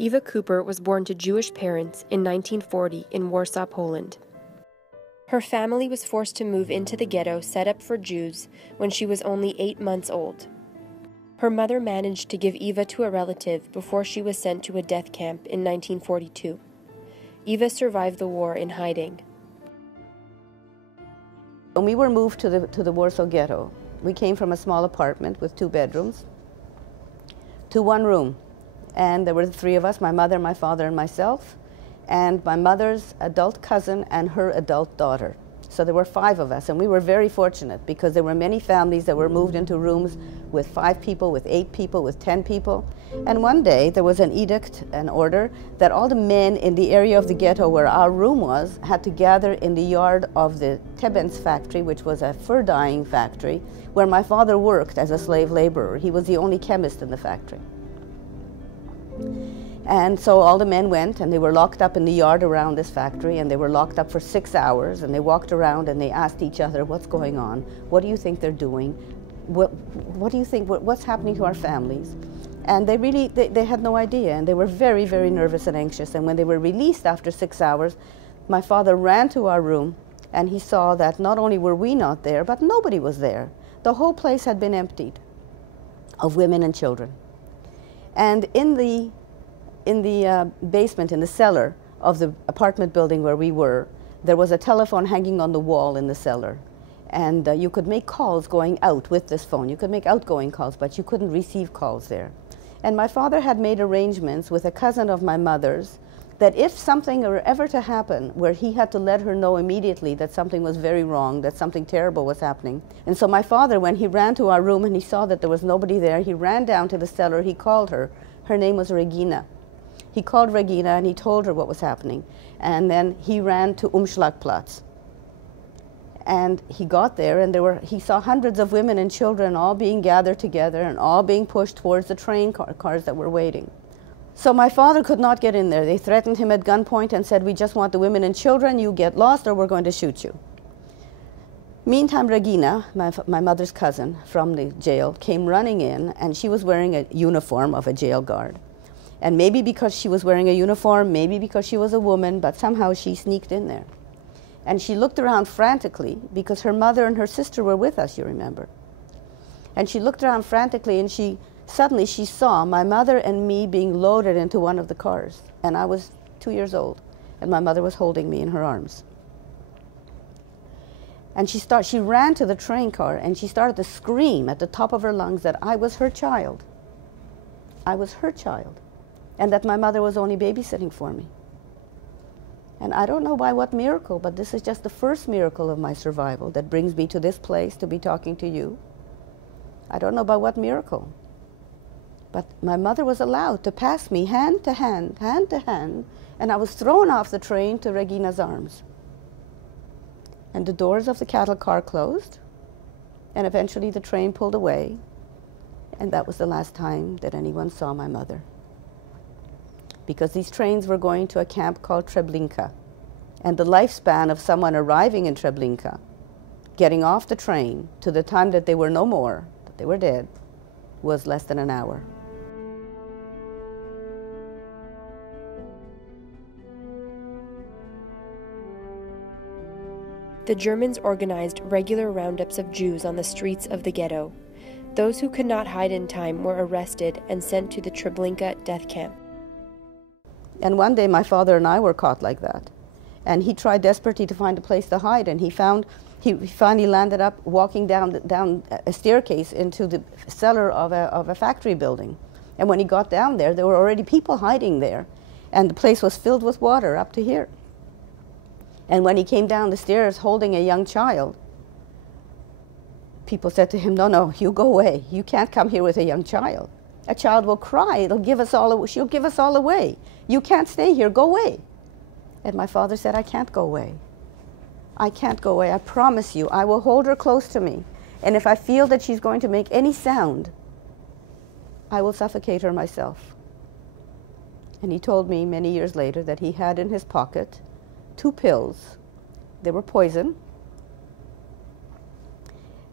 Eva Kuper was born to Jewish parents in 1940 in Warsaw, Poland. Her family was forced to move into the ghetto set up for Jews when she was only 8 months old. Her mother managed to give Eva to a relative before she was sent to a death camp in 1942. Eva survived the war in hiding. When we were moved to the Warsaw ghetto, we came from a small apartment with 2 bedrooms to 1 room. And there were the 3 of us, my mother, my father, and myself, and my mother's adult cousin and her adult daughter. So there were 5 of us, and we were very fortunate because there were many families that were moved into rooms with 5 people, with 8 people, with 10 people. And one day there was an edict, an order, that all the men in the area of the ghetto where our room was had to gather in the yard of the Tebens factory, which was a fur dyeing factory, where my father worked as a slave laborer. He was the only chemist in the factory. And so all the men went, and they were locked up in the yard around this factory, and they were locked up for 6 hours, and they walked around and they asked each other, what's going on? What do you think they're doing? What do you think, what's happening to our families? And they really, they had no idea, and they were very, very nervous and anxious. And when they were released after 6 hours, my father ran to our room, and he saw that not only were we not there, but nobody was there. The whole place had been emptied of women and children. And in the basement, in the cellar of the apartment building where we were, there was a telephone hanging on the wall in the cellar. And you could make calls going out with this phone. You could make outgoing calls, but you couldn't receive calls there. And my father had made arrangements with a cousin of my mother's that if something were ever to happen where he had to let her know immediately that something was very wrong, that something terrible was happening. And so my father, when he ran to our room and he saw that there was nobody there, he ran down to the cellar, he called her. Her name was Regina. He called Regina and he told her what was happening. And then he ran to Umschlagplatz. And he got there, and he saw hundreds of women and children all being gathered together and all being pushed towards the train cars that were waiting. So my father could not get in there. They threatened him at gunpoint and said, we just want the women and children, you get lost or we're going to shoot you. Meantime, Regina, my mother's cousin from the jail, came running in, and she was wearing a uniform of a jail guard. And maybe because she was wearing a uniform, maybe because she was a woman, but somehow she sneaked in there. And she looked around frantically because her mother and her sister were with us, you remember. And she looked around frantically, and suddenly she saw my mother and me being loaded into one of the cars. And I was 2 years old, and my mother was holding me in her arms. And she ran to the train car, and she started to scream at the top of her lungs that I was her child. I was her child, and that my mother was only babysitting for me. And I don't know by what miracle, but this is just the first miracle of my survival that brings me to this place to be talking to you. I don't know by what miracle. But my mother was allowed to pass me hand to hand, and I was thrown off the train to Regina's arms. And the doors of the cattle car closed, and eventually the train pulled away, and that was the last time that anyone saw my mother. Because these trains were going to a camp called Treblinka, and the lifespan of someone arriving in Treblinka, getting off the train to the time that they were no more, that they were dead, was less than an hour. The Germans organized regular roundups of Jews on the streets of the ghetto. Those who could not hide in time were arrested and sent to the Treblinka death camp. And one day my father and I were caught like that. And he tried desperately to find a place to hide, and he finally landed up walking down a staircase into the cellar of a factory building. And when he got down there were already people hiding there, and the place was filled with water up to here. And when he came down the stairs holding a young child, people said to him, no, you go away. You can't come here with a young child. A child will cry. She'll give us all away. You can't stay here. Go away. And my father said, I can't go away. I can't go away. I promise you. I will hold her close to me. And if I feel that she's going to make any sound, I will suffocate her myself. And he told me many years later that he had in his pocket 2 pills. They were poison.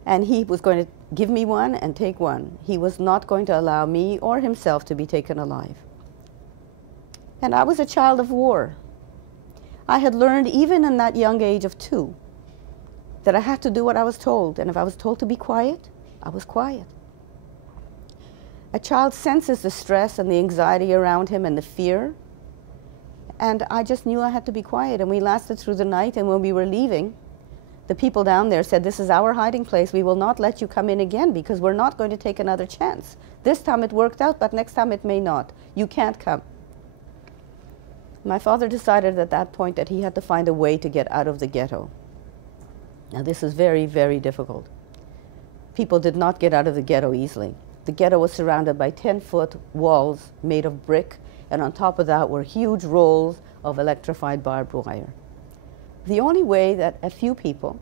And he was going to give me one and take one. He was not going to allow me or himself to be taken alive. And I was a child of war. I had learned, even in that young age of 2, that I had to do what I was told. And if I was told to be quiet, I was quiet. A child senses the stress and the anxiety around him and the fear. And I just knew I had to be quiet. And we lasted through the night. And when we were leaving, the people down there said, "This is our hiding place. We will not let you come in again because we're not going to take another chance. This time it worked out, but next time it may not. You can't come." My father decided at that point that he had to find a way to get out of the ghetto. Now this is very, very difficult. People did not get out of the ghetto easily. The ghetto was surrounded by 10-foot walls made of brick, and on top of that were huge rolls of electrified barbed wire. The only way that a few people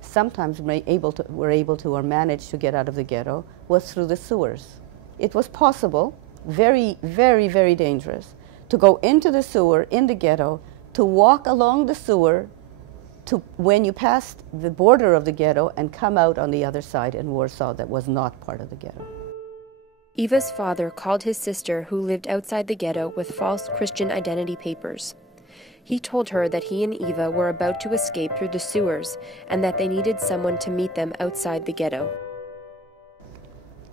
sometimes were able to or managed to get out of the ghetto was through the sewers. It was possible, very, very, very dangerous, to go into the sewer in the ghetto, to walk along the sewer to when you passed the border of the ghetto and come out on the other side in Warsaw that was not part of the ghetto. Eva's father called his sister, who lived outside the ghetto, with false Christian identity papers. He told her that he and Eva were about to escape through the sewers and that they needed someone to meet them outside the ghetto.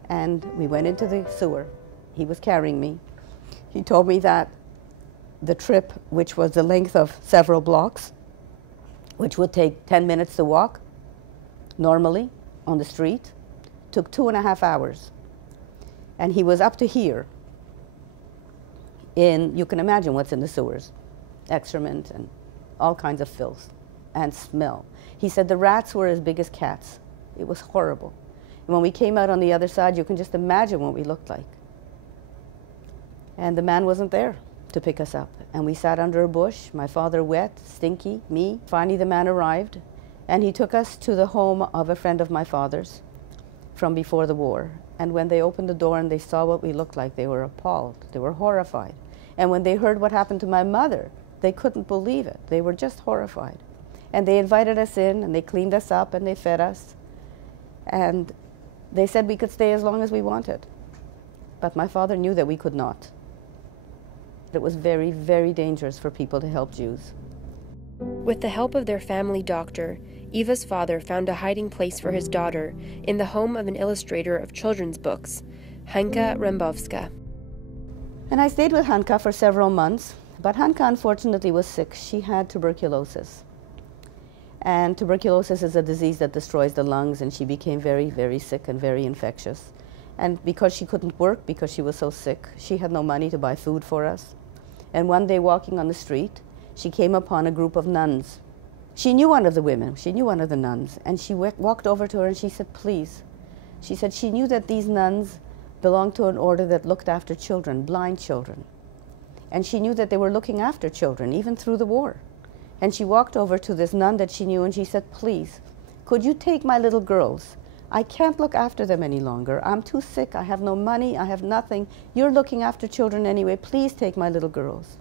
And we went into the sewer. He was carrying me. He told me that the trip, which was the length of several blocks, which would take 10 minutes to walk, normally, on the street, took 2.5 hours. And he was up to here you can imagine what's in the sewers, excrement and all kinds of filth and smell. He said the rats were as big as cats. It was horrible. And when we came out on the other side, you can just imagine what we looked like. And the man wasn't there to pick us up. And we sat under a bush, my father wet, stinky, me. Finally the man arrived, and he took us to the home of a friend of my father's from before the war. And when they opened the door and they saw what we looked like, they were appalled. They were horrified. And when they heard what happened to my mother, they couldn't believe it. They were just horrified. And they invited us in, and they cleaned us up, and they fed us. And they said we could stay as long as we wanted. But my father knew that we could not. It was very, very dangerous for people to help Jews. With the help of their family doctor, Eva's father found a hiding place for his daughter in the home of an illustrator of children's books, Hanka Rembowska. And I stayed with Hanka for several months, but Hanka unfortunately was sick. She had tuberculosis. And tuberculosis is a disease that destroys the lungs, and she became very, very sick and very infectious. And because she couldn't work, because she was so sick, she had no money to buy food for us. And one day walking on the street, she came upon a group of nuns. She knew one of the women, she knew one of the nuns, and she walked over to her and she said, "Please." She said she knew that these nuns belonged to an order that looked after children, blind children. And she knew that they were looking after children, even through the war. And she walked over to this nun that she knew and she said, "Please, could you take my little girls? I can't look after them any longer. I'm too sick. I have no money. I have nothing. You're looking after children anyway. Please take my little girls."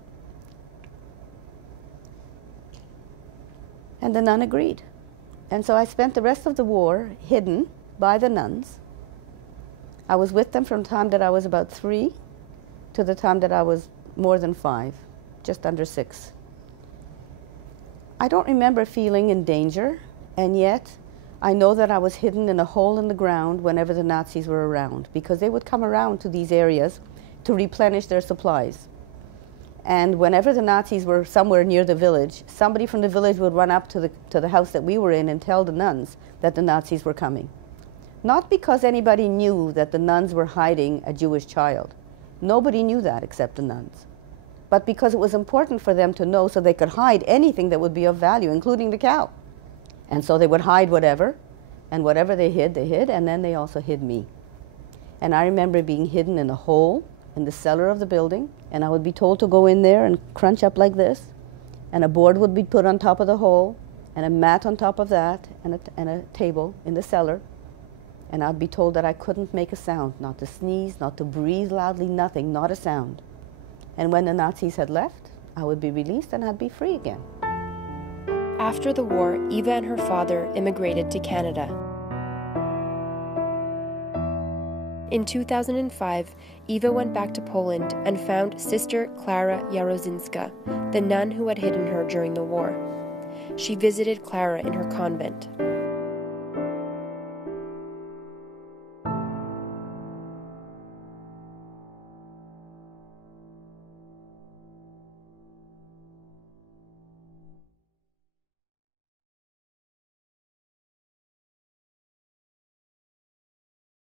And the nun agreed. And so I spent the rest of the war hidden by the nuns. I was with them from the time that I was about 3 to the time that I was more than 5, just under 6. I don't remember feeling in danger, and yet I know that I was hidden in a hole in the ground whenever the Nazis were around, because they would come around to these areas to replenish their supplies. And whenever the Nazis were somewhere near the village, somebody from the village would run up to the house that we were in and tell the nuns that the Nazis were coming. Not because anybody knew that the nuns were hiding a Jewish child. Nobody knew that except the nuns. But because it was important for them to know so they could hide anything that would be of value, including the cow. And so they would hide whatever, and whatever they hid, and then they also hid me. And I remember being hidden in a hole in the cellar of the building, and I would be told to go in there and crunch up like this, and a board would be put on top of the hole, and a mat on top of that, and a table in the cellar, and I'd be told that I couldn't make a sound, not to sneeze, not to breathe loudly, nothing, not a sound. And when the Nazis had left, I would be released and I'd be free again. After the war, Eva and her father immigrated to Canada. In 2005, Eva went back to Poland and found Sister Klara Jarozinska, the nun who had hidden her during the war. She visited Klara in her convent.